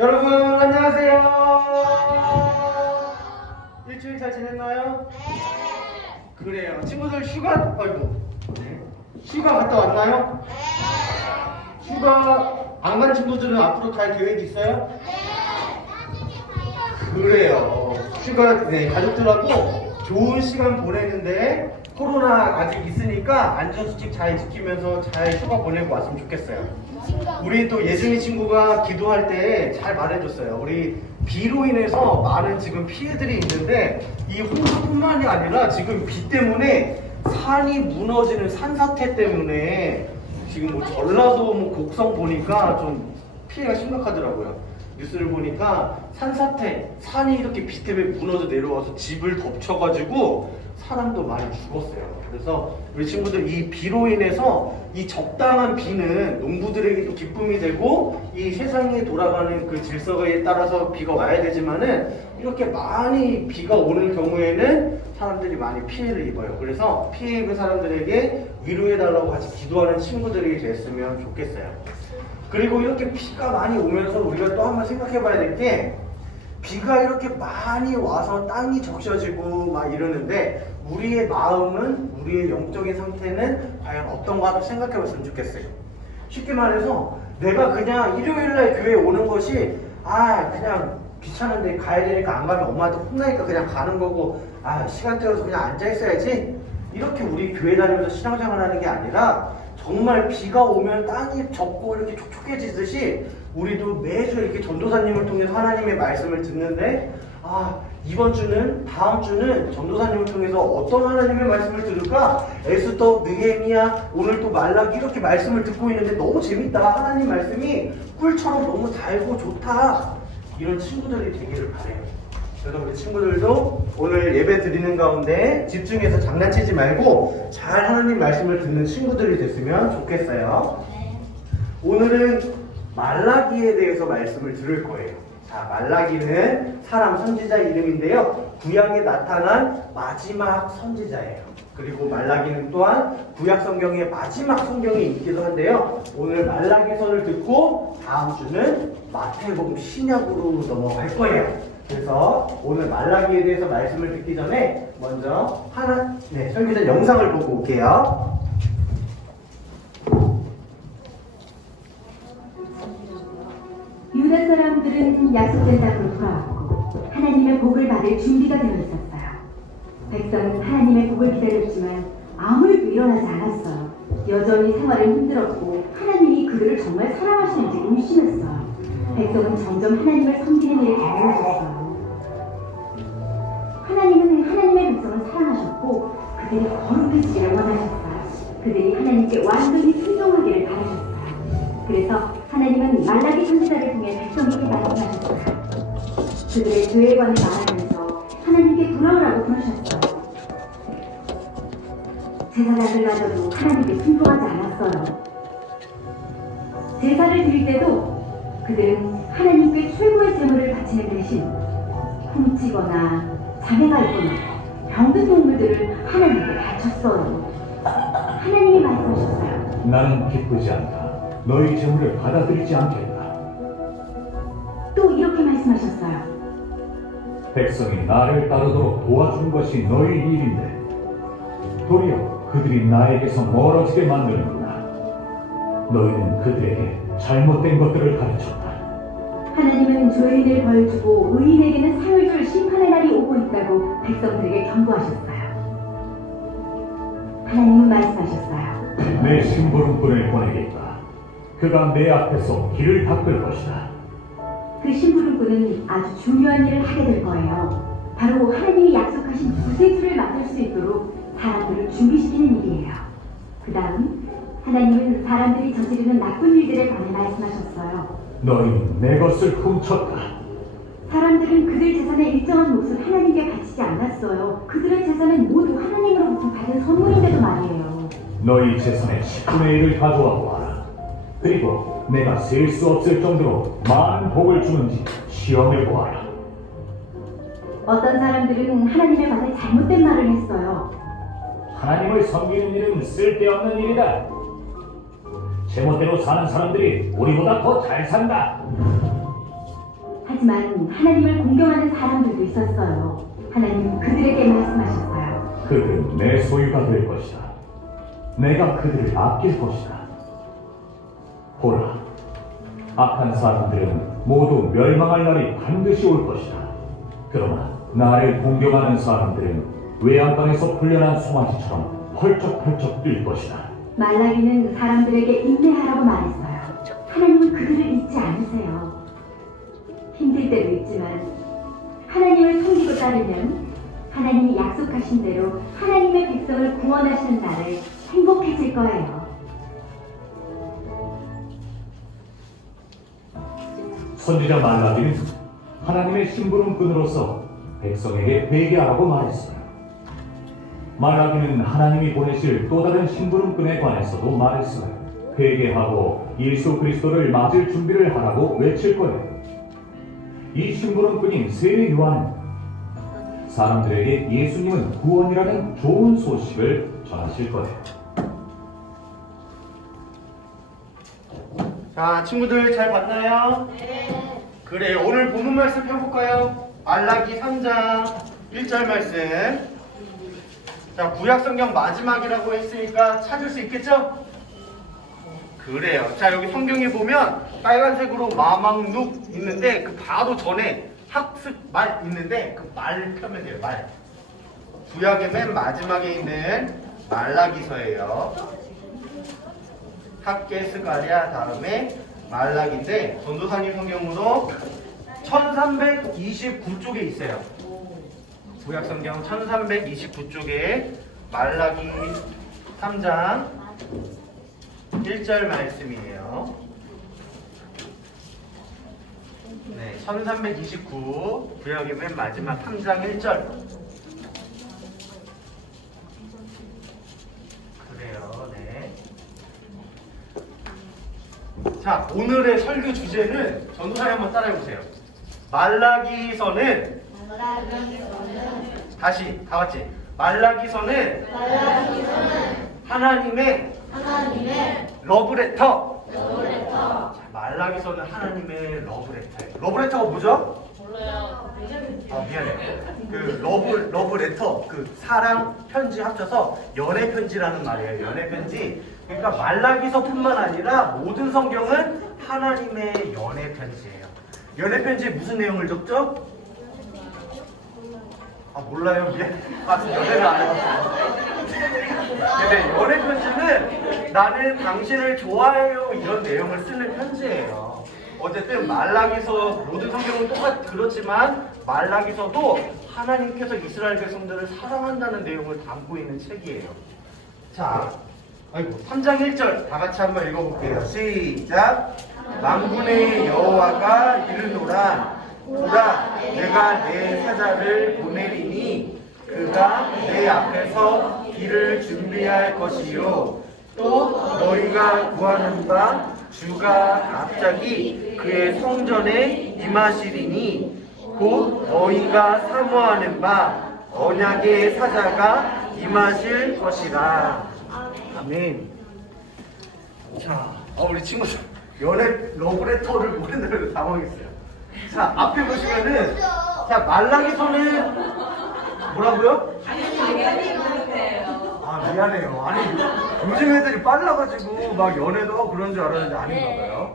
여러분 안녕하세요. 일주일 잘 지냈나요? 네. 그래요. 친구들 휴가 휴가 갔다 왔나요? 네. 휴가 안 간 친구들은 앞으로 갈 계획 있어요? 네. 그래요. 휴가 가족들하고 좋은 시간 보내는데 코로나 아직 있으니까 안전수칙 잘 지키면서 잘 휴가 보내고 왔으면 좋겠어요. 우리 또 예준이 친구가 기도할 때 잘 말해줬어요. 우리 비로 인해서 많은 지금 피해들이 있는데 이 홍수뿐만이 아니라 지금 비 때문에 산이 무너지는 산사태 때문에 지금 뭐 전라도 곡성 보니까 좀 피해가 심각하더라고요. 뉴스를 보니까 산사태, 산이 이렇게 비 때문에 무너져 내려와서 집을 덮쳐가지고 사람도 많이 죽었어요. 그래서 우리 친구들 이 비로 인해서 이 적당한 비는 농부들에게도 기쁨이 되고 이 세상에 돌아가는 그 질서에 따라서 비가 와야 되지만은 이렇게 많이 비가 오는 경우에는 사람들이 많이 피해를 입어요. 그래서 피해 입은 사람들에게 위로해달라고 같이 기도하는 친구들이 됐으면 좋겠어요. 그리고 이렇게 비가 많이 오면서 우리가 또 한번 생각해 봐야 될 게 비가 이렇게 많이 와서 땅이 적셔지고 막 이러는데 우리의 마음은, 우리의 영적인 상태는 과연 어떤가 한번 생각해 봤으면 좋겠어요. 쉽게 말해서 내가 그냥 일요일날 교회에 오는 것이 그냥 귀찮은데 가야 되니까 안 가면 엄마한테 혼나니까 그냥 가는 거고 시간 때워서 그냥 앉아 있어야지 이렇게 우리 교회 다니면서 신앙생활 하는 게 아니라 정말 비가 오면 땅이 젖고 이렇게 촉촉해지듯이 우리도 매주 이렇게 전도사님을 통해서 하나님의 말씀을 듣는데 이번 주는, 다음 주는 전도사님을 통해서 어떤 하나님의 말씀을 들을까? 에스더, 느헤미야, 오늘 또 말라기 이렇게 말씀을 듣고 있는데 너무 재밌다. 하나님 말씀이 꿀처럼 너무 달고 좋다. 이런 친구들이 되기를 바래요. 그래서 우리 친구들도 오늘 예배 드리는 가운데 집중해서 장난치지 말고 잘 하나님 말씀을 듣는 친구들이 됐으면 좋겠어요. 오늘은 말라기에 대해서 말씀을 들을 거예요. 자, 말라기는 사람 선지자 이름인데요. 구약에 나타난 마지막 선지자예요. 그리고 말라기는 또한 구약 성경의 마지막 성경이 있기도 한데요. 오늘 말라기서를 듣고 다음 주는 마태복음 신약으로 넘어갈 거예요. 그래서 오늘 말라기에 대해서 말씀을 듣기 전에 먼저 설교자 영상을 보고 올게요. 유다 사람들은 약속된 땅으로 돌아왔고 하나님의 복을 받을 준비가 되어 있었어요. 백성은 하나님의 복을 기다렸지만 아무 일도 일어나지 않았어요. 여전히 생활은 힘들었고 하나님이 그들을 정말 사랑하시는지 의심했어요. 백성은 점점 하나님을 섬기는 일에 게을러졌어요. 하나님은 하나님의 백성을 사랑하셨고 그들이 거룩해지기를 원하셨어요. 그들이 하나님께 완전히 순종하기를 바라셨어요. 그래서 하나님은 말라기 선지자를 통해 백성에게 말씀하셨어요. 그들의 죄에 관해 말하면서 하나님께 돌아오라고 부르셨어요. 제사장들마저도 하나님께 순종하지 않았어요. 제사를 드릴 때도 그들은 하나님께 최고의 제물을 바치는 대신 훔치거나 장애가 있거나 병든 동물들을 하나님께 바쳤어요. 하나님이 말씀하셨어요. 나는 기쁘지 않다. 너희 제물을 받아들이지 않겠다. 또 이렇게 말씀하셨어요. 백성이 나를 따르도록 도와준 것이 너희 일인데 도리어 그들이 나에게서 멀어지게 만드는구나. 너희는 그들에게 잘못된 것들을 가르쳤다. 하나님은 죄인을 벌주고 의인에게는 상을 줄 심판의 날이 오고 있다고 백성들에게 경고하셨어요. 하나님은 말씀하셨어요. 내 심부름꾼을 보내겠다. 그가 내 앞에서 길을 닦을 것이다. 그 심부름꾼은 아주 중요한 일을 하게 될 거예요. 바로 하나님이 약속하신 구세주를 맞을 수 있도록 사람들을 준비시키는 일이에요. 그 다음 하나님은 사람들이 저지르는 나쁜 일들에 관해 말씀하셨어요. 너희는 내 것을 훔쳤다. 사람들은 그들 재산의 일정한 몫을 하나님께 바치지 않았어요. 그들의 재산은 모두 하나님으로부터 받은 선물인데도 말이에요. 너희 재산의 10분의 1을 가져와 보아라. 그리고 내가 셀 수 없을 정도로 많은 복을 주는지 시험해 보아라. 어떤 사람들은 하나님에 관해 잘못된 말을 했어요. 하나님을 섬기는 일은 쓸데없는 일이다. 제멋대로 사는 사람들이 우리보다 더 잘 산다. 하지만 하나님을 공경하는 사람들도 있었어요. 하나님 그들에게 말씀하셨어요. 그들은 내 소유가 될 것이다. 내가 그들을 아낄 것이다. 보라, 악한 사람들은 모두 멸망할 날이 반드시 올 것이다. 그러나 나를 공경하는 사람들은 외양간에서 풀려난 송아지처럼 펄쩍펄쩍 뛸 것이다. 말라기는 사람들에게 인내하라고 말했어요. 하나님은 그들을 잊지 않으세요. 힘들 때도 있지만 하나님을 섬기고 따르면 하나님이 약속하신 대로 하나님의 백성을 구원하시는 날을 행복해질 거예요. 선지자 말라기는 하나님의 심부름꾼으로서 백성에게 회개하라고 말했어요. 말라기는 하나님이 보내실 또 다른 심부름꾼에 관해서도 말했어요. 회개하고 예수 그리스도를 맞을 준비를 하라고 외칠 거예요. 이 심부름꾼인 세례 요한은 사람들에게 예수님은 구원이라는 좋은 소식을 전하실 거예요. 자, 친구들 잘 봤나요? 네. 그래, 오늘 본문 말씀 펴볼까요? 말라기 3장 1절 말씀. 자, 구약성경 마지막이라고 했으니까 찾을 수 있겠죠? 그래요. 자, 여기 성경에 보면 빨간색으로 마망룩 있는데 그 바로 전에 학습 말 있는데 그 말 펴면 돼요. 말. 구약의 맨 마지막에 있는 말라기서예요. 학개스가랴 다음에 말라기인데 전도사님 성경으로 1329쪽에 있어요. 구약성경 1329쪽에 말라기 3장 1절 말씀이에요. 네, 1329 구약의 맨 마지막 3장 1절. 그래요, 네. 자, 오늘의 설교 주제는 전도사님 한번 따라해보세요. 말라기서는 다시 다 같이 말라기서는 하나님의 러브레터. 자, 말라기서는 하나님의 러브레터예요. 러브레터가 뭐죠? 몰라요. 아, 미안해. 그 러브레터, 그 사랑 편지 합쳐서 연애 편지라는 말이에요. 연애 편지. 그러니까 말라기서뿐만 아니라 모든 성경은 하나님의 연애 편지예요. 연애 편지에 무슨 내용을 적죠? 아, 몰라요. 미안. 연애를 안 해봤어요. 근데 연애 편지는 나는 당신을 좋아해요 이런 내용을 쓰는 편지예요. 어쨌든 말라기서 모든 성경은 그렇지만 말라기서도 하나님께서 이스라엘 백성들을 사랑한다는 내용을 담고 있는 책이에요. 자, 아이고 3장 1절 다 같이 한번 읽어볼게요. 시작. 만군의 여호와가 이르노라. 보라, 내가 내 사자를 보내리니 그가 내 앞에서 길을 준비할 것이요 또 너희가 구하는 바 주가 갑자기 그의 성전에 임하시리니 곧 너희가 사모하는 바 언약의 사자가 임하실 것이라. 아멘. 자, 우리 친구들 연애 러브레터를 모른다고 당황했어요. 자, 앞에 보시면은 자, 말라기서는 뭐라고요? 아, 미안해요. 아니, 요즘 애들이 빨라가지고 막 연애도 하고 그런 줄 알았는데 아닌가 봐요.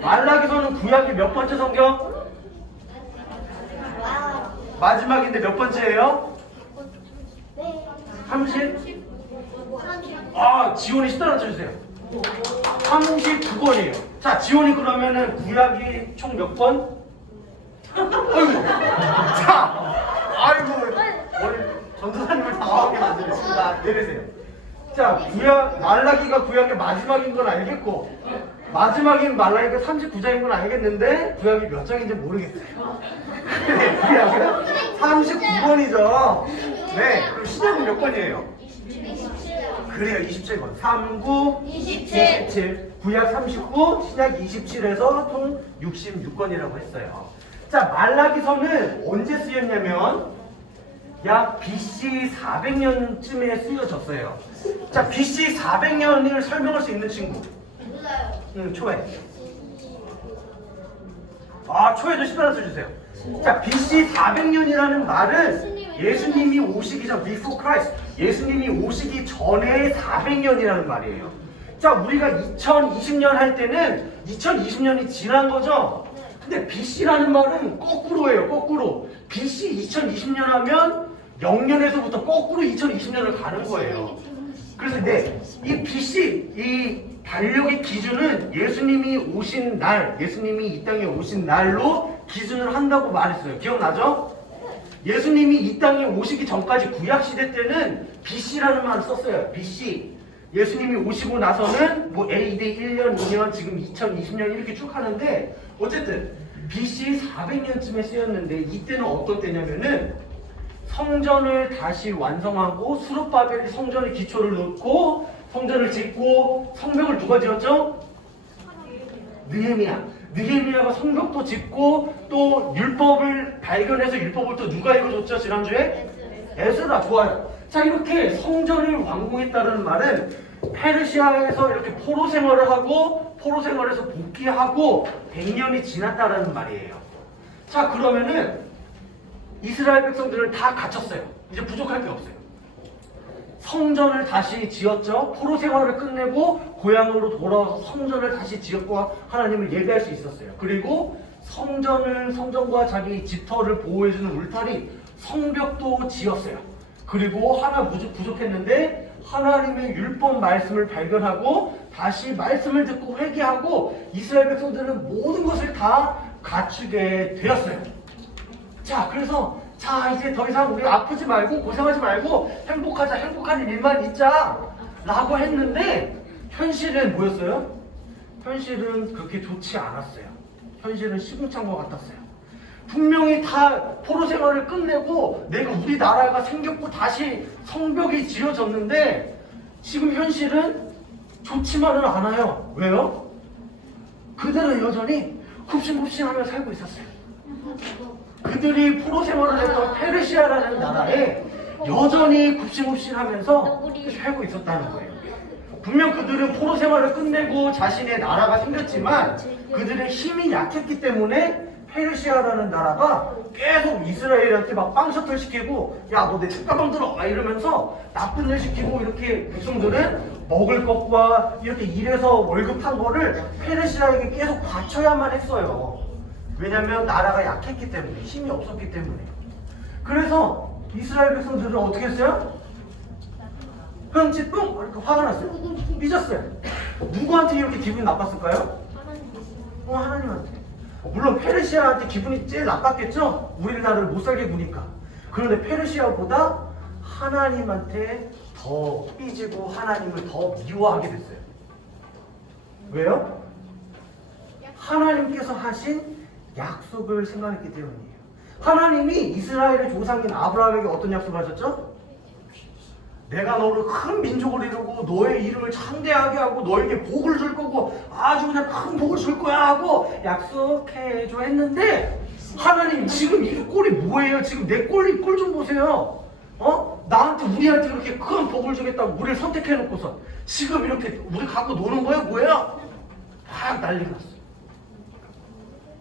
말라기서는 구약의 몇 번째 성경? 마지막인데 몇 번째예요? 30? 아, 지원이 10단 맞춰주세요. 39번이에요. 자, 지원이 그러면은 구약이 총 몇 번? 아이고. 자, 아이고. 오늘 전도사님을 당황하게 만드셨습니다. 내리세요. 자, 말라기가 구약의 마지막인 건 알겠고, 마지막인 말라기가 39장인 건 알겠는데, 구약이 몇 장인지 모르겠어요. 구약은 39번이죠. 네, 그럼 시작은 몇 번이에요? 그래요, 27번. 39, 27. 구약 39, 신약 27에서 총 66권이라고 했어요. 자, 말라기서는 언제 쓰였냐면 약 BC 400년쯤에 쓰여졌어요. 자, BC 400년을 설명할 수 있는 친구. 초회. 초에도 10단 써주세요. 자, BC 400년이라는 말은 예수님이 오시기 전, before Christ, 예수님이 오시기 전에 400년이라는 말이에요. 자, 우리가 2020년 할 때는 2020년이 지난 거죠? 근데 BC라는 말은 거꾸로예요, 거꾸로. BC 2020년 하면 0년에서부터 거꾸로 2020년을 가는 거예요. 그래서 이 BC, 이 달력의 기준은 예수님이 오신 날, 예수님이 이 땅에 오신 날로 기준을 한다고 말했어요. 기억나죠? 예수님이 이 땅에 오시기 전까지 구약시대 때는 BC라는 말을 썼어요. BC. 예수님이 오시고 나서는 뭐 AD 1년, 2년, 지금 2020년 이렇게 쭉 하는데 어쨌든 BC 400년쯤에 쓰였는데 이때는 어떤 때냐면은 성전을 다시 완성하고 수룹바벨이 성전의 기초를 놓고 성전을 짓고 성벽을 누가 지었죠? 느헤미야가 성벽도 짓고 또 율법을 발견해서 율법을 또 누가 읽어줬죠? 지난주에? 에스라. 좋아요. 자, 이렇게 성전을 완공했다는 말은 페르시아에서 이렇게 포로 생활을 하고 포로 생활에서 복귀하고 100년이 지났다는 말이에요. 자, 그러면은 이스라엘 백성들은 다 갇혔어요. 이제 부족할 게 없어요. 성전을 다시 지었죠. 포로 생활을 끝내고 고향으로 돌아와서 성전을 다시 지었고 하나님을 예배할 수 있었어요. 그리고 성전과 자기 집터를 보호해주는 울타리, 성벽도 지었어요. 그리고 하나 부족했는데 하나님의 율법 말씀을 발견하고 다시 말씀을 듣고 회개하고 이스라엘 백성들은 모든 것을 다 갖추게 되었어요. 자, 그래서 이제 더 이상 우리 아프지 말고 고생하지 말고 행복하자, 행복한 일만 있자 라고 했는데 현실은 뭐였어요? 현실은 그렇게 좋지 않았어요. 현실은 시궁창과 같았어요. 분명히 다 포로 생활을 끝내고 우리 나라가 생겼고 다시 성벽이 지어졌는데 지금 현실은 좋지만은 않아요. 왜요? 그들은 여전히 굽신굽신하며 살고 있었어요. 그들이 포로 생활을 했던 페르시아라는 나라에 여전히 굽신굽신하면서 살고 있었다는 거예요. 분명 그들은 포로 생활을 끝내고 자신의 나라가 생겼지만 그들의 힘이 약했기 때문에 페르시아라는 나라가 계속 이스라엘한테 막 빵셔틀 시키고 야, 너 내 책가방 들어! 막 이러면서 나쁜 일 시키고 이렇게 백성들은 먹을 것과 이렇게 일해서 월급 탄 거를 페르시아에게 계속 바쳐야만 했어요. 왜냐면 나라가 약했기 때문에, 힘이 없었기 때문에. 그래서 이스라엘 백성들은 어떻게 했어요? 흥칫뿡! 이렇게 화가 났어요. 삐졌어요. 누구한테 이렇게 기분이 나빴을까요? 하나님한테. 물론 페르시아한테 기분이 제일 나빴겠죠? 우리나라를 못 살게 구니까. 그런데 페르시아보다 하나님한테 더 삐지고 하나님을 더 미워하게 됐어요. 왜요? 하나님께서 하신 약속을 생각했기 때문이에요. 하나님이 이스라엘의 조상인 아브라함에게 어떤 약속을 하셨죠? 내가 너를 큰 민족을 이루고 너의 이름을 창대하게 하고 너에게 복을 줄 거고 아주 그냥 큰 복을 줄 거야 하고 약속해줘 했는데 하나님 지금 이 꼴이 뭐예요? 지금 내 꼴 좀 보세요. 우리한테 그렇게 큰 복을 주겠다고 우리를 선택해놓고서 지금 이렇게 우리 갖고 노는 거예요? 뭐예요? 막 난리가 났어요.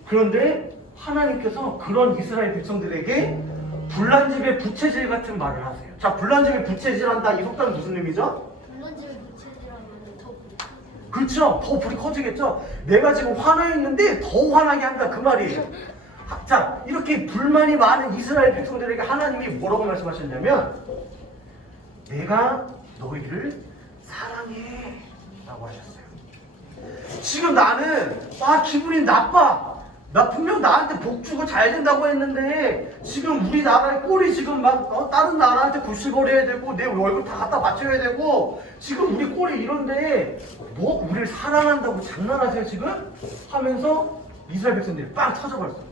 그런데 하나님께서 그런 이스라엘 백성들에게 불난집의 부채질 같은 말을 하세요. 자, 불난집의 부채질한다. 이 속담이 무슨 의미죠? 불난집의 부채질하면 더 불이 커지죠. 그렇죠. 더 불이 커지겠죠. 내가 지금 화나 있는데 더 화나게 한다. 그 말이에요. 자, 이렇게 불만이 많은 이스라엘 백성들에게 하나님이 뭐라고 말씀하셨냐면 내가 너희를 사랑해 라고 하셨어요. 지금 나는 기분이 나빠. 나 분명 나한테 복 주고 잘 된다고 했는데 지금 우리 나라의 꼴이 지금 막 다른 나라한테 굴실거려야 되고 내 월급 다 갖다 바쳐야 되고 지금 우리 꼴이 이런데 뭐 우리를 사랑한다고 장난하세요 지금? 하면서 이스라엘 백성들이 빵 터져버렸어요.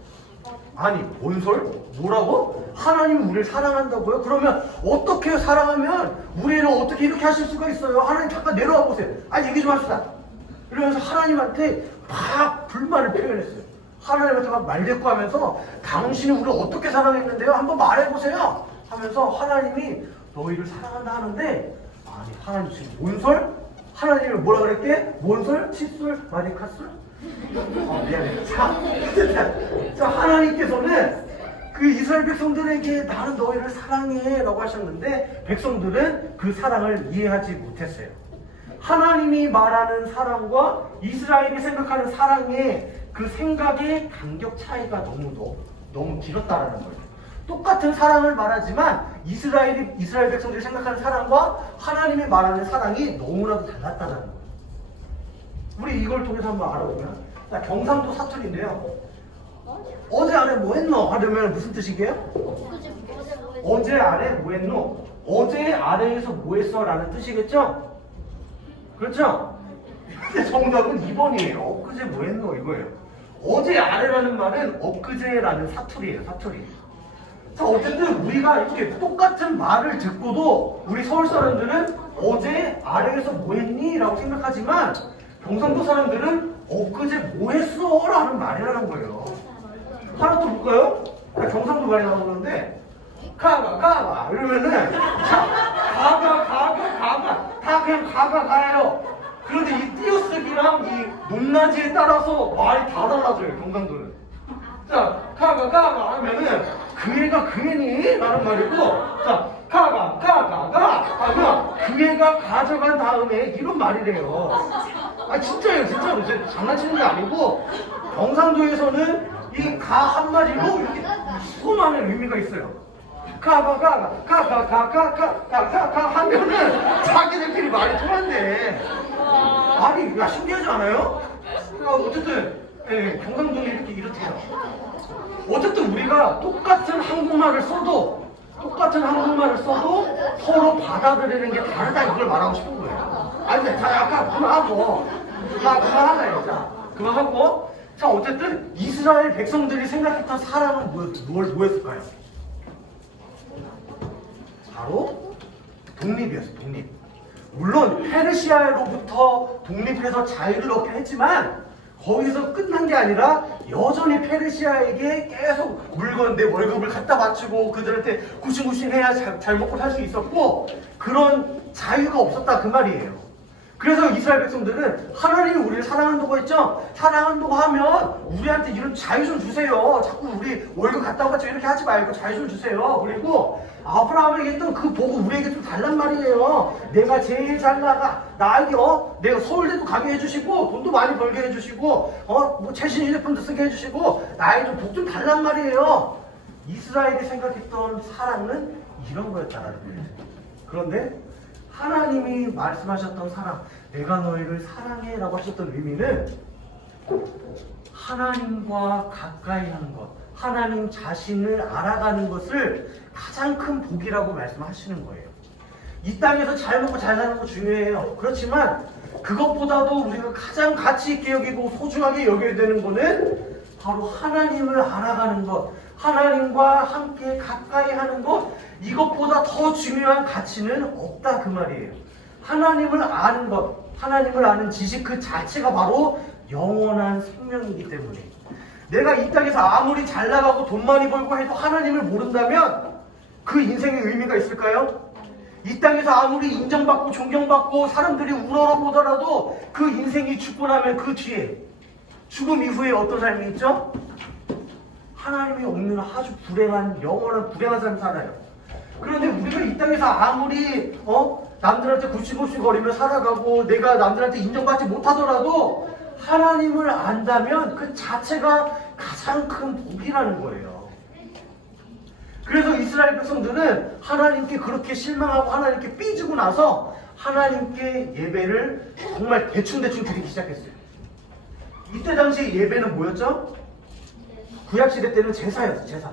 아니 뭔 소리? 뭐라고? 하나님이 우리를 사랑한다고요? 그러면 어떻게 사랑하면 우리를 어떻게 이렇게 하실 수가 있어요? 하나님 잠깐 내려와 보세요. 얘기 좀 합시다. 이러면서 하나님한테 막 불만을 표현했어요. 하나님한테 막 말대꾸하면서 당신이 우리를 어떻게 사랑했는데요? 한번 말해보세요 하면서 하나님이 너희를 사랑한다 하는데 하나님 지금 뭔 설? 하나님이 뭐라 그랬게? 뭔 설? 칫솔? 마디카솔? 미안해. 자, 하나님께서는 그 이스라엘 백성들에게 나는 너희를 사랑해 라고 하셨는데 백성들은 그 사랑을 이해하지 못했어요. 하나님이 말하는 사랑과 이스라엘이 생각하는 사랑의 그 생각의 간격 차이가 너무 길었다라는 거예요. 똑같은 사랑을 말하지만 이스라엘 백성들이 생각하는 사랑과 하나님이 말하는 사랑이 너무나도 달랐다는 거예요. 우리 이걸 통해서 한번 알아보면, 자, 경상도 사투리인데요. 어제 아래 뭐 했노? 하려면 무슨 뜻이게요? 어제 아래 뭐 했노? 어제 아래에서 뭐 했어? 라는 뜻이겠죠? 그렇죠? 근데 정답은 2번이에요. 엊그제 뭐 했노? 이거예요. 어제 아래라는 말은 엊그제라는 사투리예요. 사투리. 자, 어쨌든 우리가 이렇게 똑같은 말을 듣고도 우리 서울 사람들은 어제 아래에서 뭐 했니? 라고 생각하지만 경상도 사람들은 엊그제 뭐 했어? 라는 말이라는 거예요. 하나 또 볼까요? 경상도 말이 나오는데 가가 이러면은 가가 다 그냥 가요. 그런데 이 띄어쓰기랑 이 높낮이에 따라서 말이 다 달라져요. 경상도는. 자, 가가 하면은 그 애가 그 애니? 라는 말이고, 자, 가가 하면 그 애가 가져간 다음에 이런 말이래요. 아, 진짜예요. 진짜로. 장난치는 게 아니고 경상도에서는 이 가 한마디로 이렇게 수많은 의미가 있어요. 가가 하면은 자기들끼리 말이 통한대. 아니, 야, 신기하지 않아요? 어쨌든 경상도는 이렇대요. 어쨌든 우리가 똑같은 한국말을 써도 서로 받아들이는 게 다르다, 이걸 말하고 싶은 거예요. 아니, 자, 아까 그만하고 그만하고. 자, 어쨌든 이스라엘 백성들이 생각했던 사랑은 뭐였을까요? 바로 독립이었어요. 독립. 물론 페르시아로부터 독립해서 자유를 얻긴 했지만 거기서 끝난 게 아니라 여전히 페르시아에게 계속 물건 내 월급을 갖다 바치고 그들한테 구신구신해야 잘 먹고 살 수 있었고, 그런 자유가 없었다, 그 말이에요. 그래서 이스라엘 백성들은 하나님이 우리를 사랑한다고 했죠? 사랑한다고 하면 우리한테 이런 자유 좀 주세요. 자꾸 우리 월급 갖다 바치고 이렇게 하지 말고 자유 좀 주세요. 그리고 아브라함에게 했던 그 복을 우리에게 좀 달란 말이에요. 내가 제일 잘 나가, 나에게 내가 서울대도 가게 해주시고 돈도 많이 벌게 해주시고 뭐 최신 휴대폰도 쓰게 해주시고 나에게 좀 복 좀 달란 말이에요. 이스라엘이 생각했던 사랑은 이런 거였다라는 거예요. 그런데 하나님이 말씀하셨던 사랑, 내가 너희를 사랑해 라고 하셨던 의미는 하나님과 가까이 하는 것, 하나님 자신을 알아가는 것을 가장 큰 복이라고 말씀하시는 거예요. 이 땅에서 잘 먹고 잘 사는 거 중요해요. 그렇지만 그것보다도 우리가 가장 가치 있게 여기고 소중하게 여겨야 되는 거는 바로 하나님을 알아가는 것, 하나님과 함께 가까이 하는 것, 이것보다 더 중요한 가치는 없다, 그 말이에요. 하나님을 아는 것, 하나님을 아는 지식 그 자체가 바로 영원한 생명이기 때문에, 내가 이 땅에서 아무리 잘 나가고 돈 많이 벌고 해도 하나님을 모른다면 그 인생의 의미가 있을까요? 이 땅에서 아무리 인정받고 존경받고 사람들이 우러러보더라도 그 인생이 죽고 나면 그 뒤에, 죽음 이후에 어떤 삶이 있죠? 하나님이 없는 아주 불행한, 영원한 불행한 삶을 살아요. 그런데 우리가 이 땅에서 아무리 남들한테 굽신굽신거리며 살아가고 내가 남들한테 인정받지 못하더라도 하나님을 안다면 그 자체가 가장 큰 복이라는 거예요. 그래서 이스라엘 백성들은 하나님께 그렇게 실망하고 하나님께 삐지고 나서 하나님께 예배를 정말 대충대충 드리기 시작했어요. 이때 당시 예배는 뭐였죠? 구약시대 때는 제사였어요. 제사.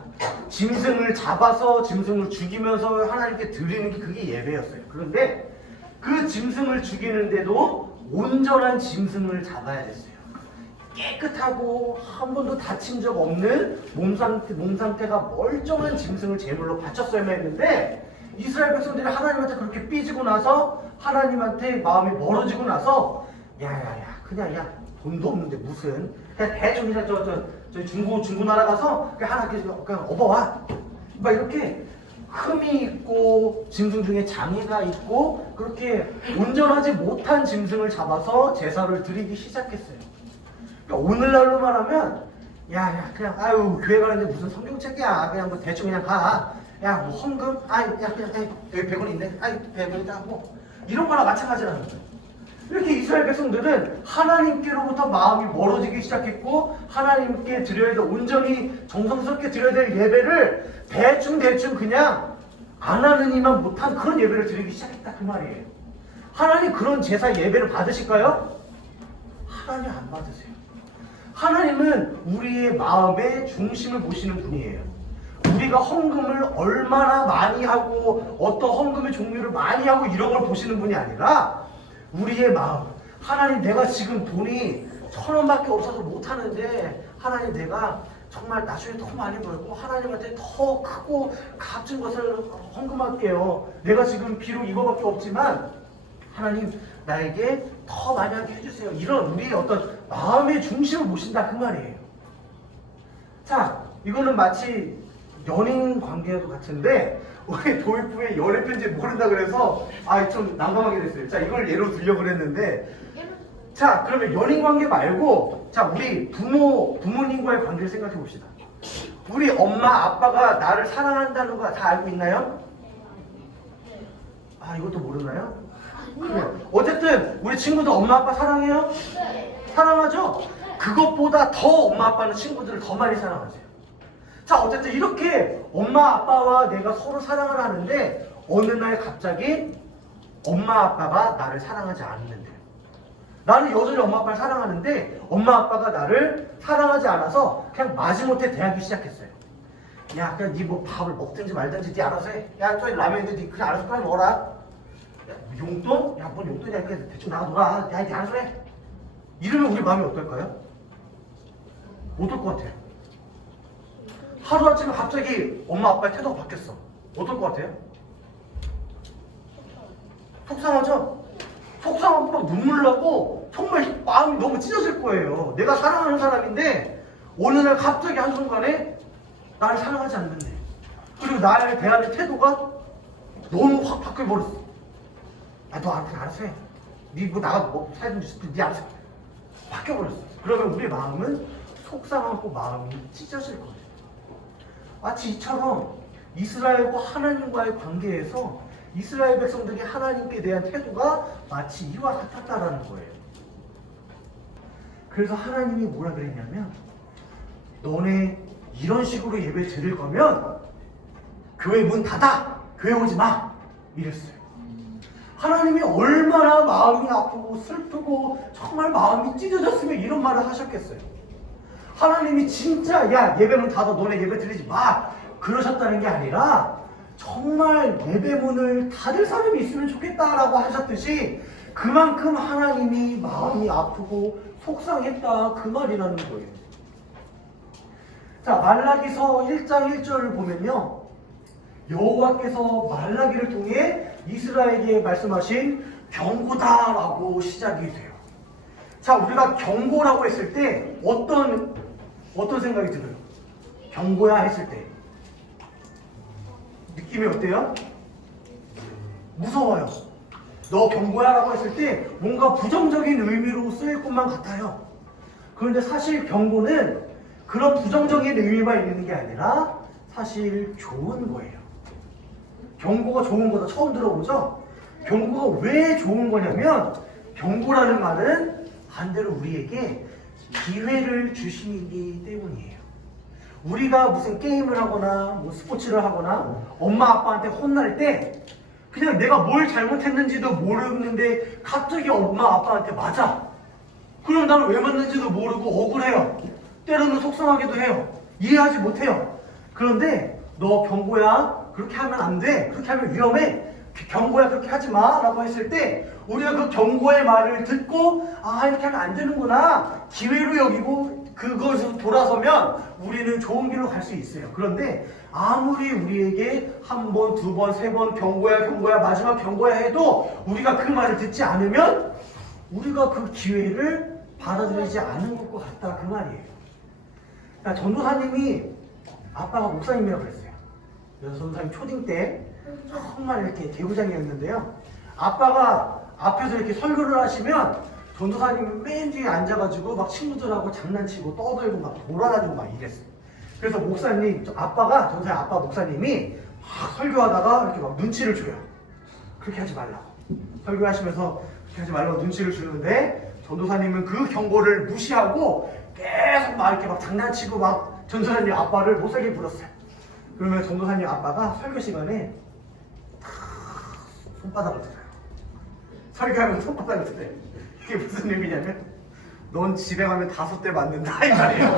짐승을 잡아서 짐승을 죽이면서 하나님께 드리는 게 그게 예배였어요. 그런데 그 짐승을 죽이는데도 온전한 짐승을 잡아야 됐어요. 깨끗하고 한 번도 다친 적 없는 몸 상태가 멀쩡한 짐승을 제물로 바쳤어야만 했는데, 이스라엘 백성들이 하나님한테 그렇게 삐지고 나서 하나님한테 마음이 멀어지고 나서 그냥 돈도 없는데 무슨 대충 그냥 저 중고 나라 가서 하나 그냥 업어와, 막 이렇게 흠이 있고 짐승 중에 장애가 있고 그렇게 온전하지 못한 짐승을 잡아서 제사를 드리기 시작했어요. 그러니까 오늘날로 말하면 야 그냥 아유 교회 가는데 무슨 성경책이야 그냥 뭐 대충 그냥 가. 야 뭐 헌금 야 그냥 여기 100원 있네. 100원이다 하고 이런 거나 마찬가지라는 거예요. 이렇게 이스라엘 백성들은 하나님께로부터 마음이 멀어지기 시작했고 하나님께 드려야 될 온전히 정성스럽게 드려야 될 예배를 대충 그냥 안 하느니만 못한 그런 예배를 드리기 시작했다 그 말이에요. 하나님 그런 제사 예배를 받으실까요? 하나님 안 받으세요. 하나님은 우리의 마음의 중심을 보시는 분이에요. 우리가 헌금을 얼마나 많이 하고 어떤 헌금의 종류를 많이 하고 이런 걸 보시는 분이 아니라 우리의 마음. 하나님 내가 지금 돈이 1,000원밖에 없어서 못하는데 하나님 내가 정말 나중에 더 많이 벌고 하나님한테 더 크고 값진 것을 헌금할게요. 내가 지금 비록 이거밖에 없지만 하나님 나에게 더 많이 하게 해주세요. 이런 우리의 어떤 마음의 중심을 보신다 그 말이에요. 자, 이거는 마치 연인 관계도 같은데 우리 도입부에 연애 편지 모른다 그래서 좀 난감하게 됐어요. 자, 이걸 예로 들려고 그랬는데 자, 그러면 연인 관계 말고 자, 우리 부모님과의 관계를 생각해 봅시다. 우리 엄마 아빠가 나를 사랑한다는 거 다 알고 있나요? 이것도 모르나요? 그래. 어쨌든 우리 친구들 엄마 아빠 사랑해요? 사랑하죠? 그것보다 더 엄마 아빠는 친구들을 더 많이 사랑하세요. 자, 어쨌든 이렇게 엄마 아빠와 내가 서로 사랑을 하는데 어느 날 갑자기 엄마 아빠가 나를 사랑하지 않는데요. 나는 여전히 엄마 아빠를 사랑하는데 엄마 아빠가 나를 사랑하지 않아서 그냥 마지못해 대하기 시작했어요. 야, 그냥 니 뭐 밥을 먹든지 말든지 니 알아서 해. 야, 저기 라면인데 니 그냥 알아서 빨리 먹어라. 야, 용돈? 야, 뭔 용돈이야. 그냥 대충 나가 놀아. 야, 니 알아서 해. 이러면 우리 마음이 어떨까요? 어떨 것 같아요? 하루아침에 갑자기 엄마 아빠의 태도가 바뀌었어. 어떨 것 같아요? 속상하죠? 속상하고 막 눈물 나고 정말 마음이 너무 찢어질 거예요. 내가 사랑하는 사람인데 어느 날 갑자기 한순간에 나를 사랑하지 않는데 그리고 나를 대하는 태도가 너무 확 바뀌어버렸어. 너 알아서 해. 니 뭐 나가 뭐 살든지 니 알아서 해. 바뀌어버렸어. 그러면 우리 마음은 속상하고 마음이 찢어질 거예요. 마치 이처럼 이스라엘과 하나님과의 관계에서 이스라엘 백성들이 하나님께 대한 태도가 마치 이와 같았다라는 거예요. 그래서 하나님이 뭐라 그랬냐면 너네 이런 식으로 예배 드릴 거면 교회 문 닫아! 교회 오지 마! 이랬어요. 하나님이 얼마나 마음이 아프고 슬프고 정말 마음이 찢어졌으면 이런 말을 하셨겠어요. 하나님이 진짜 야 예배문 닫아 너네 예배 드리지 마 그러셨다는 게 아니라 정말 예배문을 닫을 사람이 있으면 좋겠다라고 하셨듯이 그만큼 하나님이 마음이 아프고 속상했다 그 말이라는 거예요. 자, 말라기서 1장 1절을 보면요, 여호와께서 말라기를 통해 이스라엘에게 말씀하신 경고다라고 시작이 돼요. 자, 우리가 경고라고 했을 때 어떤 생각이 들어요? 경고야 했을 때 느낌이 어때요? 무서워요. 너 경고야 라고 했을 때 뭔가 부정적인 의미로 쓰일 것만 같아요. 그런데 사실 경고는 그런 부정적인 의미만 있는 게 아니라 사실 좋은 거예요. 경고가 좋은 거다 처음 들어보죠? 경고가 왜 좋은 거냐면 경고라는 말은 반대로 우리에게 기회를 주시기 때문이에요. 우리가 무슨 게임을 하거나 뭐 스포츠를 하거나 엄마 아빠한테 혼날 때 그냥 내가 뭘 잘못했는지도 모르는데 갑자기 엄마 아빠한테 맞아. 그럼 나는 왜 맞는지도 모르고 억울해요. 때로는 속상하기도 해요. 이해하지 못해요. 그런데 너 경고야 그렇게 하면 안 돼. 그렇게 하면 위험해. 경고야 그렇게 하지 마 라고 했을 때 우리가 그 경고의 말을 듣고 이렇게 하면 안 되는구나 기회로 여기고 그것으로 돌아서면 우리는 좋은 길로 갈 수 있어요. 그런데 아무리 우리에게 한 번, 두 번, 세 번 경고야 마지막 경고야 해도 우리가 그 말을 듣지 않으면 우리가 그 기회를 받아들이지 않은 것 같다 그 말이에요. 그러니까 전도사님이 아빠가 목사님이라고 그랬어요. 그래서 전도사님 초딩 때 정말 이렇게 개구장이었는데요. 아빠가 앞에서 이렇게 설교를 하시면 전도사님은 맨 뒤에 앉아가지고 막 친구들하고 장난치고 떠들고 막 돌아다니고 막 이랬어요. 그래서 목사님, 전도사님 아빠 목사님이 막 설교하다가 이렇게 막 눈치를 줘요. 그렇게 하지 말라고. 설교하시면서 그렇게 하지 말라고 눈치를 주는데 전도사님은 그 경고를 무시하고 계속 막 이렇게 막 장난치고 막 전도사님 아빠를 못살게 불렀어요. 그러면 전도사님 아빠가 설교 시간에 탁 손바닥을 들어요. 설교하면 손바닥을 들어요. 이게 무슨 의미냐면 넌 집에 가면 5대 맞는다 이 말이에요.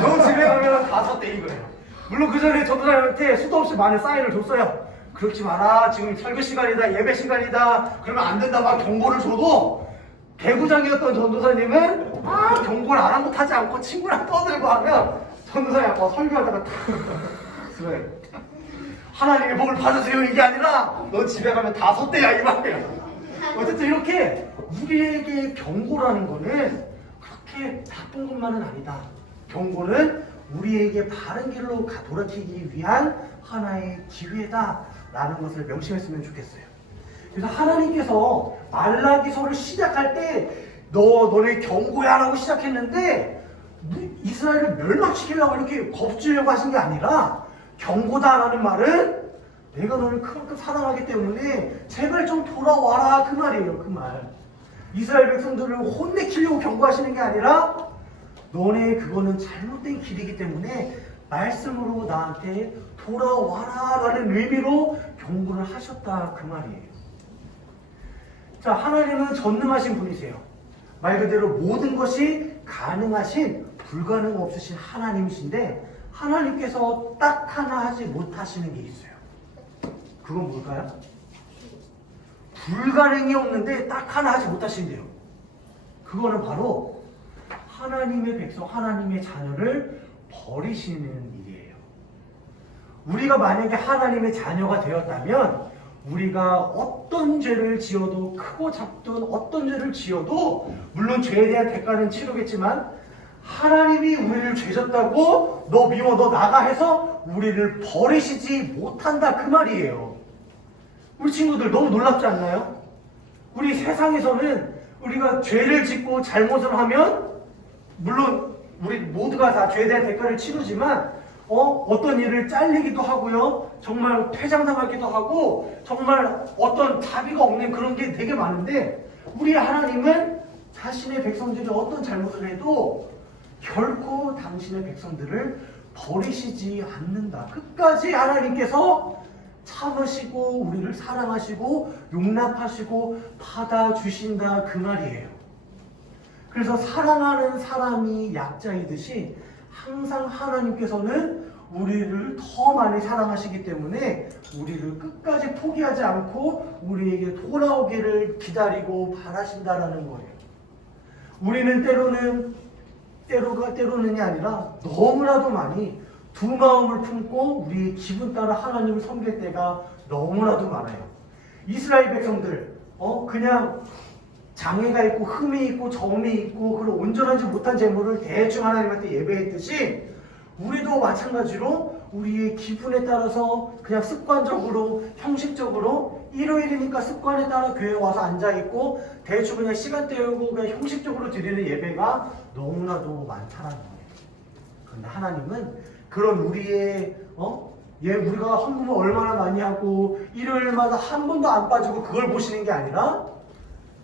넌 집에 가면 5대 이거예요. 물론 그 전에 전도사님한테 수도 없이 많은 사인을 줬어요. 그렇지 마라. 지금 설교 시간이다. 예배 시간이다. 그러면 안 된다. 막 경고를 줘도 개구장이었던 전도사님은 경고를 아랑곳하지 않고 친구랑 떠들고 하면 전도사님 아빠 설교하다가 탁 쓰러요. 하나님의 복을 받으세요 이게 아니라 너 집에 가면 5대야 이 말이에요. 어쨌든 이렇게 우리에게 경고라는 거는 그렇게 나쁜 것만은 아니다. 경고는 우리에게 바른 길로 돌아가기 위한 하나의 기회다 라는 것을 명심했으면 좋겠어요. 그래서 하나님께서 말라기서를 시작할 때 너네 경고야 라고 시작했는데 이스라엘을 멸망시키려고 이렇게 겁주려고 하신 게 아니라 경고다 라는 말은 내가 너를 그만큼 사랑하기 때문에 제발 좀 돌아와라 그 말이에요. 그 말. 이스라엘 백성들을 혼내키려고 경고하시는 게 아니라 너네 그거는 잘못된 길이기 때문에 말씀으로 나한테 돌아와라 라는 의미로 경고를 하셨다 그 말이에요. 자, 하나님은 전능하신 분이세요. 말 그대로 모든 것이 가능하신 불가능 없으신 하나님이신데 하나님께서 딱 하나 하지 못하시는 게 있어요. 그건 뭘까요? 불가능이 없는데 딱 하나 하지 못하신대요. 그거는 바로 하나님의 백성, 하나님의 자녀를 버리시는 일이에요. 우리가 만약에 하나님의 자녀가 되었다면 우리가 어떤 죄를 지어도 크고 작든 어떤 죄를 지어도 물론 죄에 대한 대가는 치르겠지만 하나님이 우리를 죄졌다고 너 미워 너 나가 해서 우리를 버리시지 못한다 그 말이에요. 우리 친구들 너무 놀랍지 않나요? 우리 세상에서는 우리가 죄를 짓고 잘못을 하면 물론 우리 모두가 다 죄에 대한 대가를 치르지만 어떤 일을 잘리기도 하고요. 정말 퇴장당하기도 하고 정말 어떤 자비가 없는 그런 게 되게 많은데 우리 하나님은 자신의 백성들이 어떤 잘못을 해도 결코 당신의 백성들을 버리시지 않는다. 끝까지 하나님께서 참으시고 우리를 사랑하시고 용납하시고 받아주신다 그 말이에요. 그래서 사랑하는 사람이 약자이듯이 항상 하나님께서는 우리를 더 많이 사랑하시기 때문에 우리를 끝까지 포기하지 않고 우리에게 돌아오기를 기다리고 바라신다라는 거예요. 우리는 때로는이 아니라 너무나도 많이 두 마음을 품고 우리의 기분 따라 하나님을 섬길 때가 너무나도 많아요. 이스라엘 백성들 그냥 장애가 있고 흠이 있고 점이 있고 그런 온전하지 못한 재물을 대충 하나님한테 예배했듯이 우리도 마찬가지로 우리의 기분에 따라서 그냥 습관적으로 형식적으로 일요일이니까 습관에 따라 교회에 와서 앉아있고 대충 그냥 시간 때우고 그냥 형식적으로 드리는 예배가 너무나도 많다는 거예요. 그런데 하나님은 그런 우리의 우리가 헌금을 얼마나 많이 하고 일요일마다 한 번도 안 빠지고 그걸 보시는 게 아니라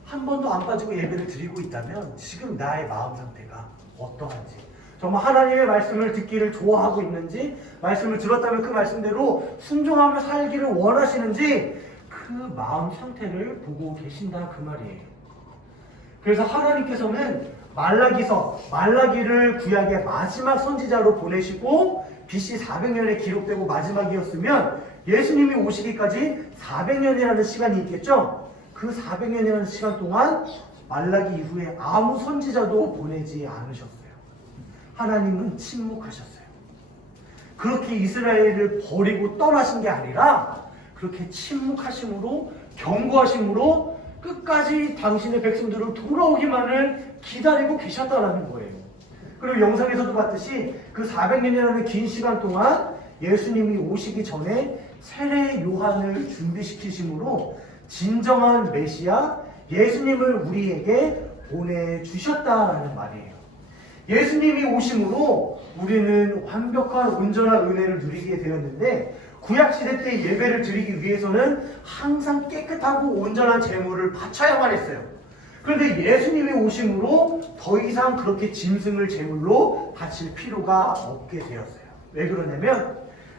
한 번도 안 빠지고 예배를 드리고 있다면 지금 나의 마음 상태가 어떠한지 정말 하나님의 말씀을 듣기를 좋아하고 있는지 말씀을 들었다면 그 말씀대로 순종하며 살기를 원하시는지 그 마음 상태를 보고 계신다 그 말이에요. 그래서 하나님께서는 말라기를 구약의 마지막 선지자로 보내시고 BC 400년에 기록되고 마지막이었으면 예수님이 오시기까지 400년이라는 시간이 있겠죠. 그 400년이라는 시간 동안 말라기 이후에 아무 선지자도 보내지 않으셨어요. 하나님은 침묵하셨어요. 그렇게 이스라엘을 버리고 떠나신 게 아니라 그렇게 침묵하심으로 경고하심으로 끝까지 당신의 백성들을 돌아오기만을 기다리고 계셨다라는 거예요. 그리고 영상에서도 봤듯이 그 400년이라는 긴 시간 동안 예수님이 오시기 전에 세례 요한을 준비시키심으로 진정한 메시아 예수님을 우리에게 보내주셨다라는 말이에요. 예수님이 오심으로 우리는 완벽한 온전한 은혜를 누리게 되었는데 구약시대 때 예배를 드리기 위해서는 항상 깨끗하고 온전한 제물을 바쳐야만 했어요. 그런데 예수님이 오심으로 더 이상 그렇게 짐승을 제물로 바칠 필요가 없게 되었어요. 왜 그러냐면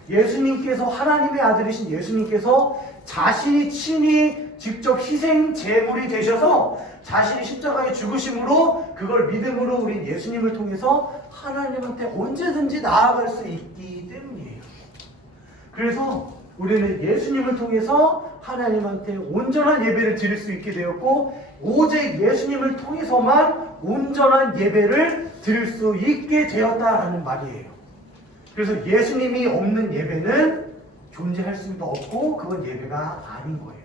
예수님께서 하나님의 아들이신 예수님께서 자신이 친히 직접 희생 제물이 되셔서 자신이 십자가에 죽으심으로 그걸 믿음으로 우리 예수님을 통해서 하나님한테 언제든지 나아갈 수 있기 때문이에요. 그래서 우리는 예수님을 통해서 하나님한테 온전한 예배를 드릴 수 있게 되었고 오직 예수님을 통해서만 온전한 예배를 드릴 수 있게 되었다라는 말이에요. 그래서 예수님이 없는 예배는 존재할 수도 없고 그건 예배가 아닌 거예요.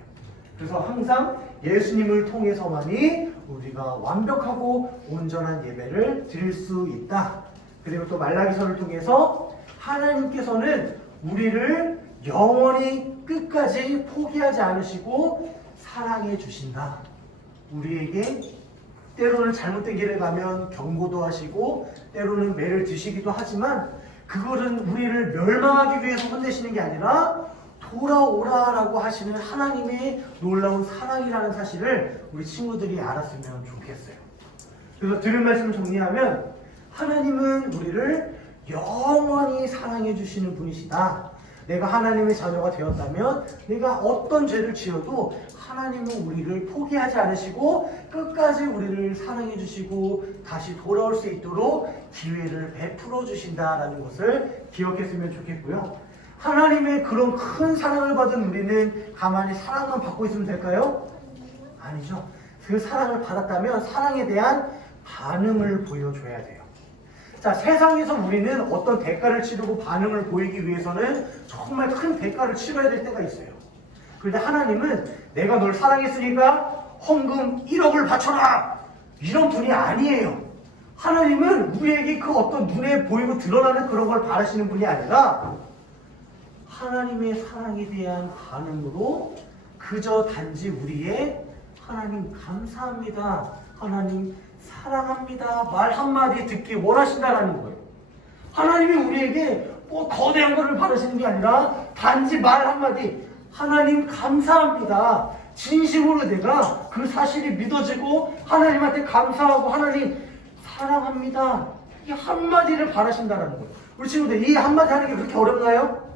그래서 항상 예수님을 통해서만이 우리가 완벽하고 온전한 예배를 드릴 수 있다. 그리고 또 말라기서를 통해서 하나님께서는 우리를 영원히 끝까지 포기하지 않으시고 사랑해 주신다. 우리에게 때로는 잘못된 길을 가면 경고도 하시고 때로는 매를 드시기도 하지만 그거는 우리를 멸망하기 위해서 혼내시는 게 아니라 돌아오라라고 하시는 하나님의 놀라운 사랑이라는 사실을 우리 친구들이 알았으면 좋겠어요. 그래서 들은 말씀을 정리하면 하나님은 우리를 영원히 사랑해 주시는 분이시다. 내가 하나님의 자녀가 되었다면 내가 어떤 죄를 지어도 하나님은 우리를 포기하지 않으시고 끝까지 우리를 사랑해 주시고 다시 돌아올 수 있도록 기회를 베풀어 주신다라는 것을 기억했으면 좋겠고요. 하나님의 그런 큰 사랑을 받은 우리는 가만히 사랑만 받고 있으면 될까요? 아니죠. 그 사랑을 받았다면 사랑에 대한 반응을 보여줘야 돼요. 자, 세상에서 우리는 어떤 대가를 치르고 반응을 보이기 위해서는 정말 큰 대가를 치러야 될 때가 있어요. 그런데 하나님은 내가 널 사랑했으니까 헌금 1억을 바쳐라! 이런 분이 아니에요. 하나님은 우리에게 그 어떤 눈에 보이고 드러나는 그런 걸 바라시는 분이 아니라 하나님의 사랑에 대한 반응으로 그저 단지 우리의 하나님 감사합니다. 하나님 사랑합니다. 말 한마디 듣기 원하신다라는 거예요. 하나님이 우리에게 뭐 거대한 것을 바라시는 게 아니라 단지 말 한마디 하나님 감사합니다. 진심으로 내가 그 사실이 믿어지고 하나님한테 감사하고 하나님 사랑합니다. 이 한마디를 바라신다라는 거예요. 우리 친구들 이 한마디 하는 게 그렇게 어렵나요?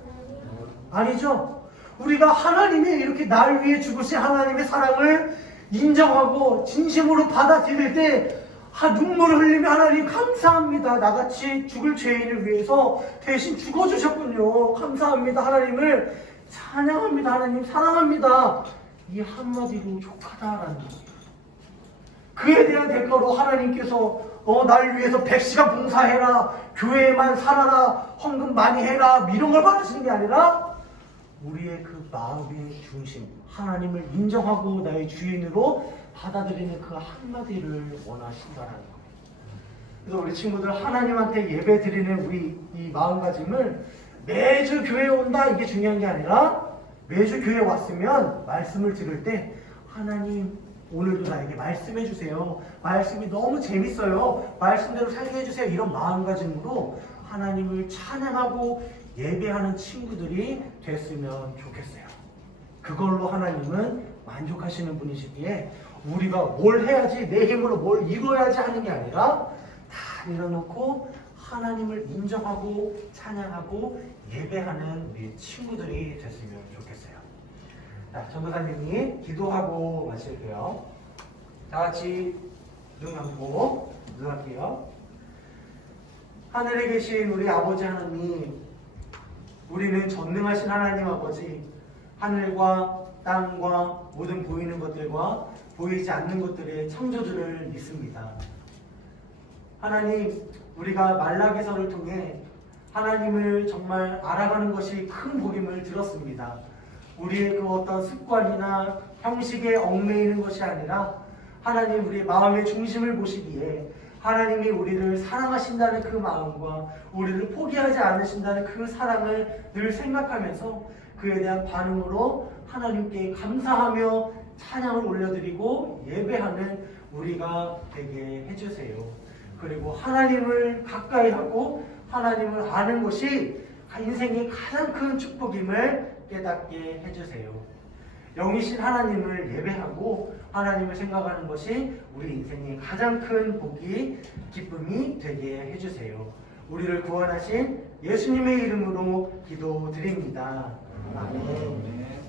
아니죠. 우리가 하나님이 이렇게 날 위해 죽으신 하나님의 사랑을 인정하고 진심으로 받아들일 때 눈물을 흘리며 하나님 감사합니다. 나같이 죽을 죄인을 위해서 대신 죽어주셨군요. 감사합니다. 하나님을 찬양합니다. 하나님 사랑합니다. 이 한마디로 족하다라는 거예요. 그에 대한 대가로 하나님께서 날 위해서 100시간 봉사해라, 교회에만 살아라, 헌금 많이 해라 이런 걸 받으시는 게 아니라 우리의 그 마음의 중심, 하나님을 인정하고 나의 주인으로 받아들이는 그 한마디를 원하신다는 거예요. 그래서 우리 친구들 하나님한테 예배 드리는 우리 이 마음가짐을 매주 교회에 온다 이게 중요한 게 아니라 매주 교회에 왔으면 말씀을 들을 때 하나님 오늘도 나에게 말씀해 주세요. 말씀이 너무 재밌어요. 말씀대로 살게 해주세요. 이런 마음가짐으로 하나님을 찬양하고 예배하는 친구들이 됐으면 좋겠어요. 그걸로 하나님은 만족하시는 분이시기에 우리가 뭘 해야지 내 힘으로 뭘 이루어야지 하는 게 아니라 다 내려놓고 하나님을 인정하고 찬양하고 예배하는 우리 친구들이 됐으면 좋겠어요. 자, 전도사님이 기도하고 마실게요. 다 같이 눈 감고 기도할게요. 하늘에 계신 우리 아버지 하나님, 우리는 전능하신 하나님 아버지, 하늘과 땅과 모든 보이는 것들과 보이지 않는 것들의 창조주를 믿습니다. 하나님, 우리가 말라기서를 통해 하나님을 정말 알아가는 것이 큰 복임을 들었습니다. 우리의 그 어떤 습관이나 형식에 얽매이는 것이 아니라 하나님 우리의 마음의 중심을 보시기에 하나님이 우리를 사랑하신다는 그 마음과 우리를 포기하지 않으신다는 그 사랑을 늘 생각하면서 그에 대한 반응으로 하나님께 감사하며 찬양을 올려드리고 예배하는 우리가 되게 해주세요. 그리고 하나님을 가까이 하고 하나님을 아는 것이 인생의 가장 큰 축복임을 깨닫게 해주세요. 영이신 하나님을 예배하고 하나님을 생각하는 것이 우리 인생의 가장 큰 복이 기쁨이 되게 해주세요. 우리를 구원하신 예수님의 이름으로 기도드립니다. 아멘.